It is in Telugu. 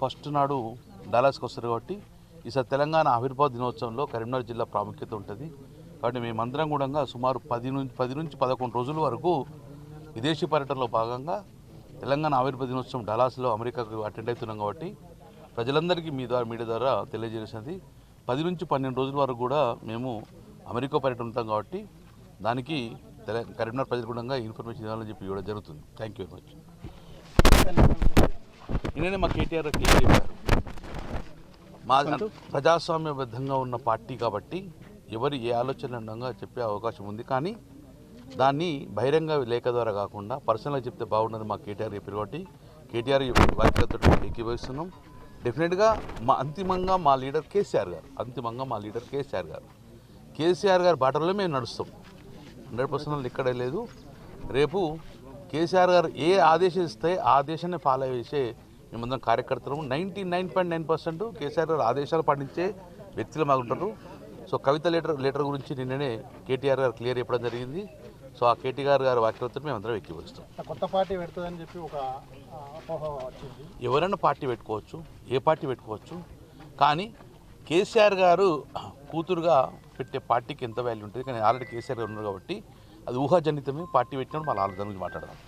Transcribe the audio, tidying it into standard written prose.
ఫస్ట్ నాడు డాలస్కి వస్తారు కాబట్టి ఈసారి తెలంగాణ ఆవిర్భావ దినోత్సవంలో కరీంనగర్ జిల్లా ప్రాముఖ్యత ఉంటుంది. కాబట్టి మేమందరం కూడా సుమారు 10 నుంచి 11 రోజుల వరకు విదేశీ పర్యటనలో భాగంగా తెలంగాణ ఆవిర్భావ దినోత్సవం డాలస్లో అమెరికాకు అటెండ్ అవుతున్నాం. కాబట్టి ప్రజలందరికీ మీడియా ద్వారా తెలియజేసేది 10 నుంచి 12 రోజుల వరకు కూడా మేము అమెరికా పర్యటన ఉంటాం. కాబట్టి దానికి కరీంనగర్ ప్రజలు కూడా ఇన్ఫర్మేషన్ ఇవ్వాలని చెప్పి ఇవ్వడం జరుగుతుంది. Thank you very much. నేనే మా కేటీఆర్ చెప్పారు, మా ప్రజాస్వామ్యబద్ధంగా ఉన్న పార్టీ కాబట్టి ఎవరు ఏ ఆలోచన ఉండగా చెప్పే అవకాశం ఉంది. కానీ దాన్ని బహిరంగ లేఖ ద్వారా కాకుండా పర్సనల్గా చెప్తే బాగుండని మా కేటీఆర్ చెప్పారు. కాబట్టి కేటీఆర్ వాక్యాలతో ఏకీభవిస్తున్నాం. డెఫినెట్గా అంతిమంగా మా లీడర్ కేసీఆర్ గారు బాటలో మేము నడుస్తాం. 100% ఇక్కడే లేదు. రేపు కేసీఆర్ గారు ఏ ఆదేశం ఇస్తే ఆ ఆదేశాన్ని ఫాలో చేసే మేమందరం కార్యకర్తలు 99.9% కేసీఆర్ గారు ఆదేశాలు పాటించే వ్యక్తులు మాకుంటారు. సో కవిత లెటర్ గురించి నిన్ననే కేటీఆర్ గారు క్లియర్ చెప్పడం జరిగింది. సో ఆ కేటీఆర్ గారి వాక్యాలతో మేమందరం ఎక్కివస్తాం. కొత్త పార్టీ పెడుతుందని చెప్పి ఒక అపోహ వచ్చింది. ఎవరైనా పార్టీ పెట్టుకోవచ్చు, ఏ పార్టీ పెట్టుకోవచ్చు. కానీ కేసీఆర్ గారు కూతురుగా పెట్టే పార్టీకి ఎంత వాల్యూ ఉంటుంది. కానీ ఆల్రెడీ కేసీఆర్ గారు ఉన్నారు కాబట్టి అది ఊహాజనితమే. పార్టీ పెట్టినప్పుడు మళ్ళీ ఆలోచన గురించి మాట్లాడదాం.